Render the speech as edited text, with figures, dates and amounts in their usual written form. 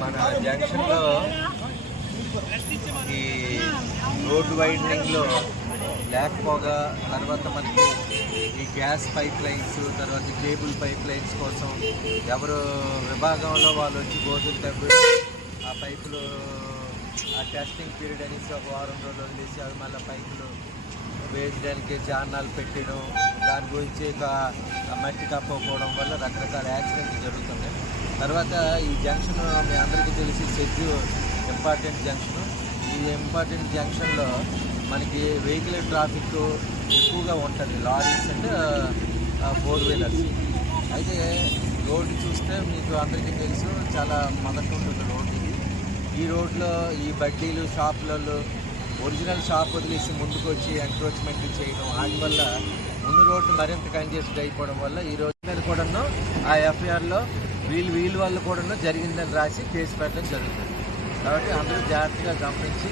మన జంక్షన్లో ఈ రోడ్ వైడనింగ్లో బ్లాక్ పొగ, తర్వాత మనకి ఈ గ్యాస్ పైప్ లైన్స్, తర్వాత కేబుల్ పైప్ లైన్స్ కోసం ఎవరు విభాగంలో వాళ్ళు వచ్చి గోతులు తవ్వి ఆ పైపులు ఆ టెస్టింగ్ పీరియడ్ అనేసి ఒక వారం రోజులు వదిలేసి అవి మళ్ళీ పైపులు వేయడానికి చాన్నాలు పెట్టడం, దాని గురించి మట్టి కప్పకపోవడం వల్ల రకరకాల యాక్సిడెంట్లు జరుగుతున్నాయి. తర్వాత ఈ జంక్షన్ మీ అందరికీ తెలిసి సెడ్యూ ఇంపార్టెంట్ జంక్షన్. ఈ ఇంపార్టెంట్ జంక్షన్లో మనకి వెహికల్ ట్రాఫిక్ ఎక్కువగా ఉంటుంది, లారీస్ అండ్ 4 వీలర్స్. అయితే రోడ్డు చూస్తే మీకు అందరికీ తెలుసు చాలా మొదట ఉంటుంది రోడ్డు. ఈ రోడ్లో ఈ బడ్డీలు, షాపులలో ఒరిజినల్ షాప్ వదిలేసి ముందుకు వచ్చి ఎంక్రోచ్మెంట్ చేయడం, వాటి వల్ల ముందు రోడ్డు మరింత కంజెస్టెడ్ అయిపోవడం వల్ల ఈ రోజు మీద కూడాను ఆ ఎఫ్ఐఆర్లో వీళ్ళ వల్ల కూడా జరిగిందని రాసి కేసు పెట్టడం జరుగుతుంది. కాబట్టి అందరూ జాగ్రత్తగా గమనించి